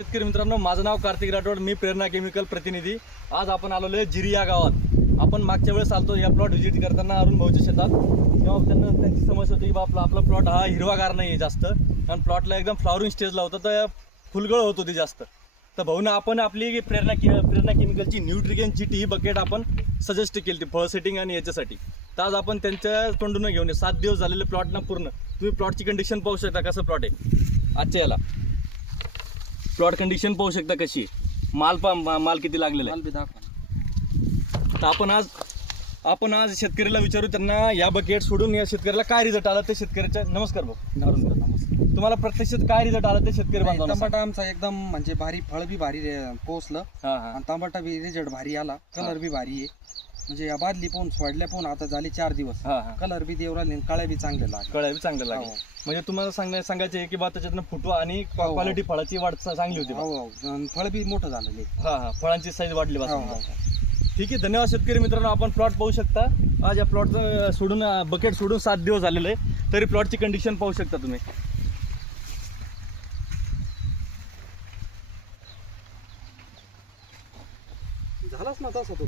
शेतकरी मित्रांनो, माझं नाव कार्तिक राठोड, मी प्रेरणा केमिकल प्रतिनिधी. आज आपण आलेलो आहे जिरी या गावात. आपण मागच्या वेळेस आलतो या प्लॉट व्हिजिट करताना अरुण भाऊच्या शेतात. तेव्हा त्यांची समस्या होती की आपला प्लॉट हा हिरवागार नाही आहे जास्त, कारण प्लॉटला एकदम फ्लॉवरिंग स्टेजला होता, तर फुलगळ होत होती जास्त. तर भाऊनं आपण आपली प्रेरणा केमिकलची न्यूट्रिगेन GT ही बकेट आपण सजेस्ट केली फळ सेटिंग आणि याच्यासाठी. तर आज आपण त्यांच्या तोंडून घेऊन 7 दिवस झालेले प्लॉटना पूर्ण तुम्ही प्लॉटची कंडिशन पाहू शकता, कसं प्लॉट आहे आजच्या याला. प्लॉट कंडिशन पाहू शकता कशी आहे. माल किती लागलेला आहे. तर आपण आज शेतकऱ्याला विचारू, त्यांना या बकेट सोडून या शेतकऱ्याला काय रिझल्ट आला ते शेतकऱ्याच्या. नमस्कार भाऊ. नमस्कार. तुम्हाला प्रत्यक्षात काय रिझल्ट आला ते शेतकरी बांधवांना सांगा. टमाटा आमचा एकदम म्हणजे भारी, फळ बी भारी पोचलं आणि टमाटा बी रिझल्ट भारी आला. कलर बी भारी आहे. म्हणजे या बादली पाहून सोडल्या पाहून आता झाले 4 दिवस. कलर बी देव राहिले, काळ्या बी चांगले लागले. कळ्या बी चांगलं लागले. म्हणजे तुम्हाला सांगायचं आहे की बा त्याच्यातनं फुटवा आणि क्वालिटी फळाची वाढ चांगली होती. हो, फळ बी मोठं झालेले. फळांची साईज वाढली बा. ठीक आहे, धन्यवाद शेतकरी मित्रांनो. आपण प्लॉट पाहू शकता. आज या प्लॉटचं सोडून बकेट सोडून 7 दिवस झालेले आहे, तरी प्लॉटची कंडिशन पाहू शकता तुम्ही. झालाच ना तसं.